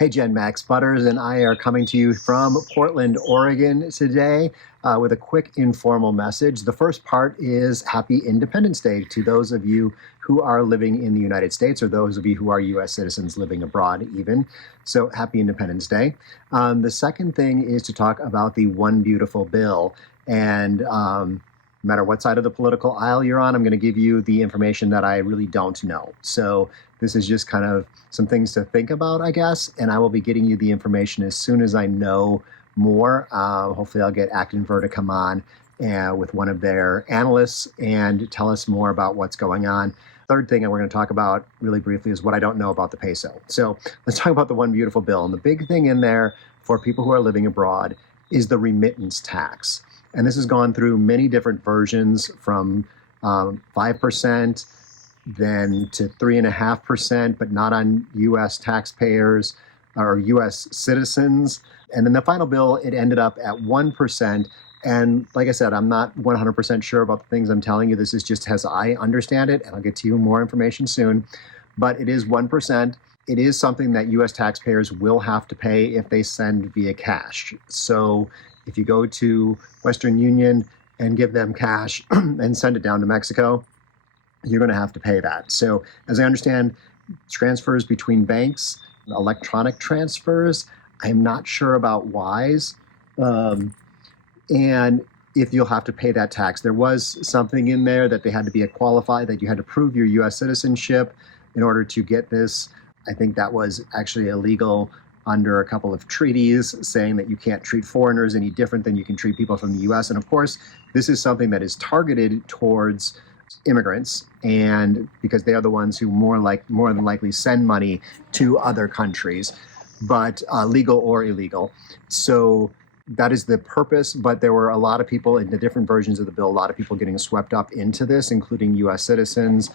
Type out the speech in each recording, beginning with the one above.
Hey, Gen Mexer Butters and I are coming to you from Portland, Oregon today with a quick informal message. The first part is Happy Independence Day to those of you who are living in the United States or those of you who are U.S. citizens living abroad even. So Happy Independence Day. The second thing is to talk about the One Beautiful Bill. And no matter what side of the political aisle you're on, I'm going to give you the information that I really don't know. So this is just kind of some things to think about, I guess, and I will be getting you the information as soon as I know more. Hopefully I'll get Acton-Ver to come on with one of their analysts and tell us more about what's going on. Third thing we're going to talk about really briefly is what I don't know about the peso. So let's talk about the One Beautiful Bill. And the big thing in there for people who are living abroad is the remittance tax. And this has gone through many different versions from 5%, then to 3.5%, but not on U.S. taxpayers or U.S. citizens. And then the final bill, it ended up at 1%. And like I said, I'm not 100% sure about the things I'm telling you. This is just as I understand it, and I'll get to you more information soon. But it is 1%. It is something that U.S. taxpayers will have to pay if they send via cash. So if you go to Western Union and give them cash and send it down to Mexico, you're going to have to pay that. So as I understand, transfers between banks, electronic transfers, I'm not sure about Wise, and if you'll have to pay that tax. There was something in there that they had to be qualified, that you had to prove your U.S. citizenship in order to get this. I think that was actually illegal under a couple of treaties saying that you can't treat foreigners any different than you can treat people from the U.S. And of course, this is something that is targeted towards immigrants, and because they are the ones who more than likely send money to other countries, but legal or illegal. So that is the purpose, but there were a lot of people in the different versions of the bill, a lot of people getting swept up into this, including U.S. citizens,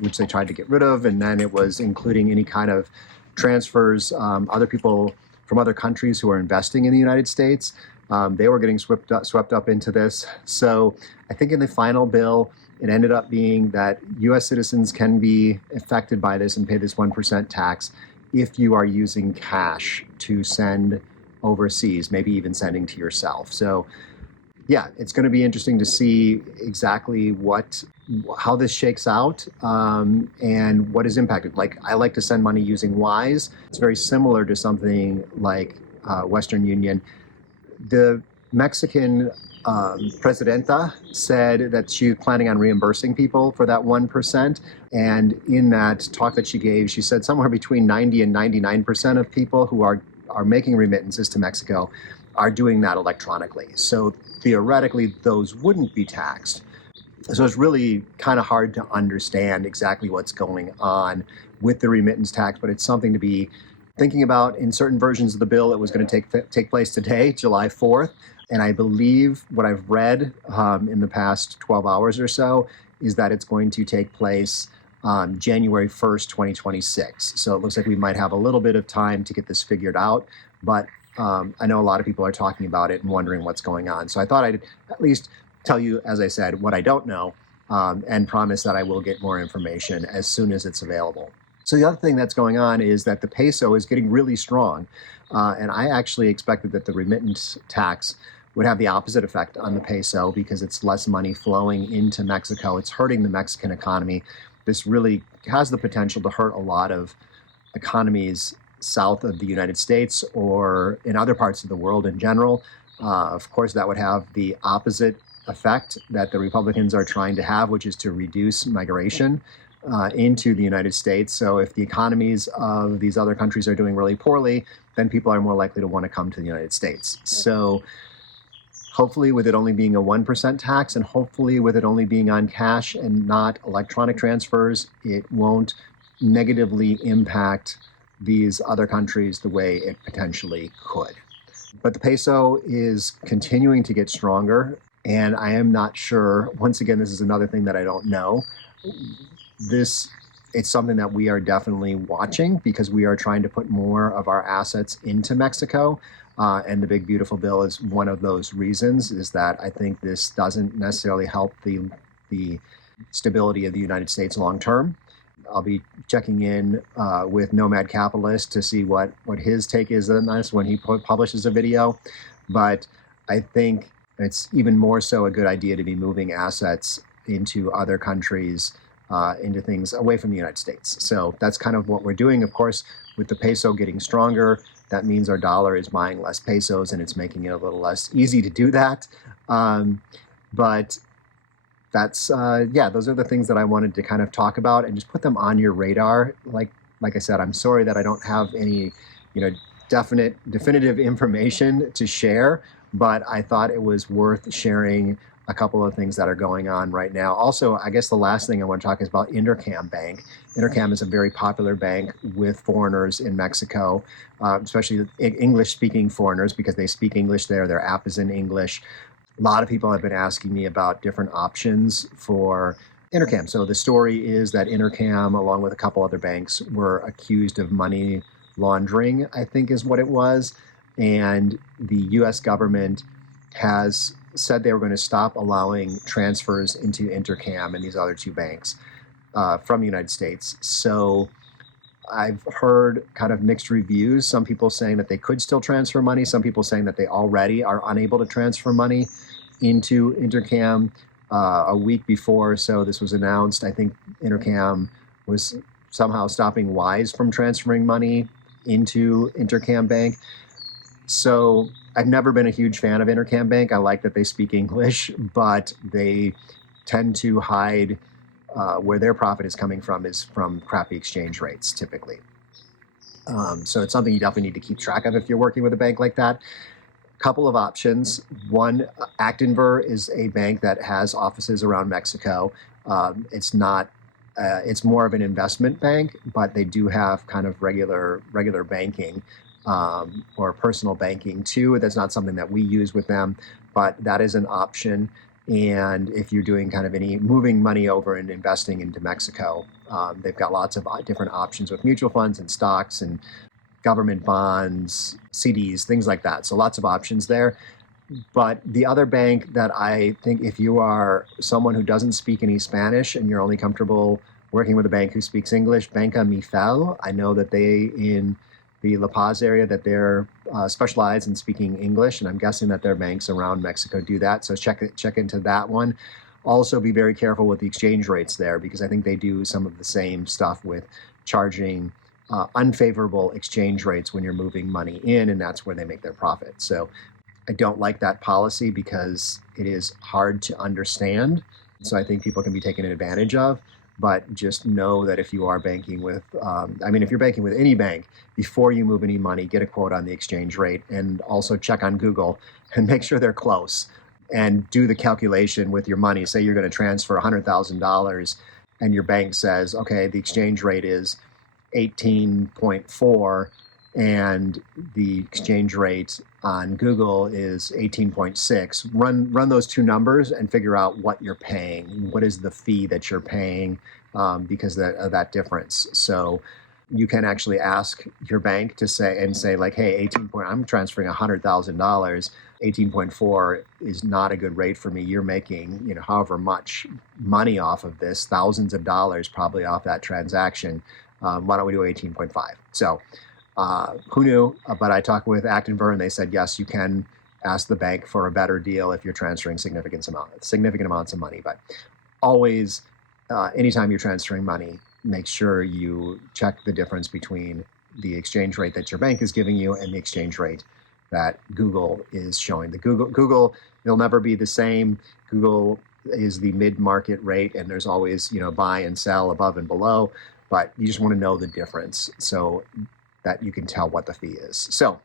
which they tried to get rid of, and then it was including any kind of transfers, other people from other countries who are investing in the United States. They were getting swept up into this. So I think in the final bill, it ended up being that U.S. citizens can be affected by this and pay this 1% tax if you are using cash to send overseas, maybe even sending to yourself. So yeah, it's going to be interesting to see exactly how this shakes out and what is impacted. Like, I like to send money using Wise. It's very similar to something like Western Union. The Mexican Presidenta said that she's planning on reimbursing people for that 1%. And in that talk that she gave, she said somewhere between 90 and 99% of people who are making remittances to Mexico are doing that electronically. So theoretically, those wouldn't be taxed. So it's really kind of hard to understand exactly what's going on with the remittance tax, but it's something to be thinking about. In certain versions of the bill, it was going to take place today, July 4th. And I believe what I've read in the past 12 hours or so is that it's going to take place January 1st, 2026. So it looks like we might have a little bit of time to get this figured out. But I know a lot of people are talking about it and wondering what's going on. So I thought I'd at least tell you, as I said, what I don't know and promise that I will get more information as soon as it's available. So the other thing that's going on is that the peso is getting really strong. And I actually expected that the remittance tax would have the opposite effect on the peso because it's less money flowing into Mexico. It's hurting the Mexican economy. This really has the potential to hurt a lot of economies south of the United States or in other parts of the world in general. Of course, that would have the opposite effect that the Republicans are trying to have, which is to reduce migration into the United States. So if the economies of these other countries are doing really poorly, then people are more likely to want to come to the United States. So hopefully with it only being a 1% tax and hopefully with it only being on cash and not electronic transfers, it won't negatively impact these other countries the way it potentially could. But the peso is continuing to get stronger, and I am not sure. Once again, this is another thing that I don't know. It's something that we are definitely watching because we are trying to put more of our assets into Mexico. And the Big Beautiful Bill is one of those reasons, is that I think this doesn't necessarily help the stability of the United States long term. I'll be checking in with Nomad Capitalist to see what his take is on this when he publishes a video. But I think it's even more so a good idea to be moving assets into other countries, into things away from the United States. So that's kind of what we're doing. Of course, with the peso getting stronger, that means our dollar is buying less pesos, and it's making it a little less easy to do that. But that's, those are the things that I wanted to kind of talk about and just put them on your radar. Like I said, I'm sorry that I don't have any, definitive information to share, but I thought it was worth sharing a couple of things that are going on right now. Also, I guess the last thing I want to talk is about Intercam Bank. Intercam is a very popular bank with foreigners in Mexico, especially English-speaking foreigners, because they speak English there. Their app is in English. A lot of people have been asking me about different options for Intercam. So the story is that Intercam, along with a couple other banks, were accused of money laundering, I think is what it was. And the U.S. government has said they were going to stop allowing transfers into Intercam and these other two banks from the United States. So I've heard kind of mixed reviews. Some people saying that they could still transfer money. Some people saying that they already are unable to transfer money into Intercam. A week before, so this was announced, I think Intercam was somehow stopping Wise from transferring money into Intercam Bank. So I've never been a huge fan of Intercam Bank. I like that they speak English, but they tend to hide where their profit is coming from is from crappy exchange rates, typically. So it's something you definitely need to keep track of if you're working with a bank like that. Couple of options. One, Actinver is a bank that has offices around Mexico. It's not. It's more of an investment bank, but they do have kind of regular banking or personal banking too. That's not something that we use with them, but that is an option. And if you're doing kind of any moving money over and investing into Mexico, they've got lots of different options with mutual funds and stocks and government bonds, CDs, things like that. So lots of options there. But the other bank that I think, if you are someone who doesn't speak any Spanish and you're only comfortable working with a bank who speaks English, Banca Mifel, I know that they, in the La Paz area, that they're specialized in speaking English, and I'm guessing that their banks around Mexico do that. So check into that one. Also be very careful with the exchange rates there, because I think they do some of the same stuff with charging unfavorable exchange rates when you're moving money in, and that's where they make their profit. So I don't like that policy because it is hard to understand. So I think people can be taken advantage of. But just know that if you are banking with, if you're banking with any bank, before you move any money, get a quote on the exchange rate, and also check on Google and make sure they're close, and do the calculation with your money. Say you're going to transfer $100,000 and your bank says, okay, the exchange rate is 18.4 and the exchange rate on Google is 18.6. Run those two numbers and figure out what you're paying. What is the fee that you're paying because of that difference? So you can actually ask your bank to say like, hey, I'm transferring $100,000. 18.4 is not a good rate for me. You're making, however much money off of this, thousands of dollars probably off that transaction. Why don't we do 18.5? So who knew? But I talked with Actinver, and they said, yes, you can ask the bank for a better deal if you're transferring significant amounts of money. But always, anytime you're transferring money, make sure you check the difference between the exchange rate that your bank is giving you and the exchange rate that Google is showing. Google, it'll never be the same. Google is the mid-market rate, and there's always, buy and sell above and below. But you just want to know the difference so that you can tell what the fee is. So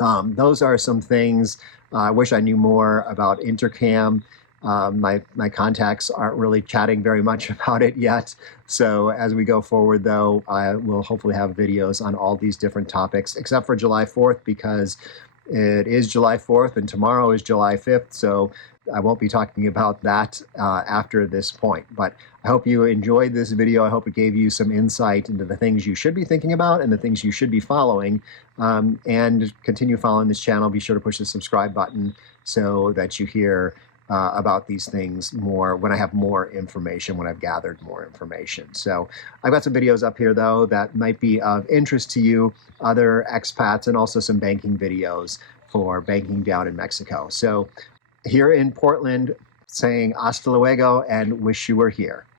those are some things. I wish I knew more about Intercam. My contacts aren't really chatting very much about it yet. So as we go forward, though, I will hopefully have videos on all these different topics, except for July 4th, because it is July 4th and tomorrow is July 5th. So I won't be talking about that after this point. But I hope you enjoyed this video. I hope it gave you some insight into the things you should be thinking about and the things you should be following. And continue following this channel. Be sure to push the subscribe button so that you hear about these things more when I have more information, when I've gathered more information. So I've got some videos up here, though, that might be of interest to you, other expats, and also some banking videos for banking down in Mexico. So here in Portland, saying hasta luego and wish you were here.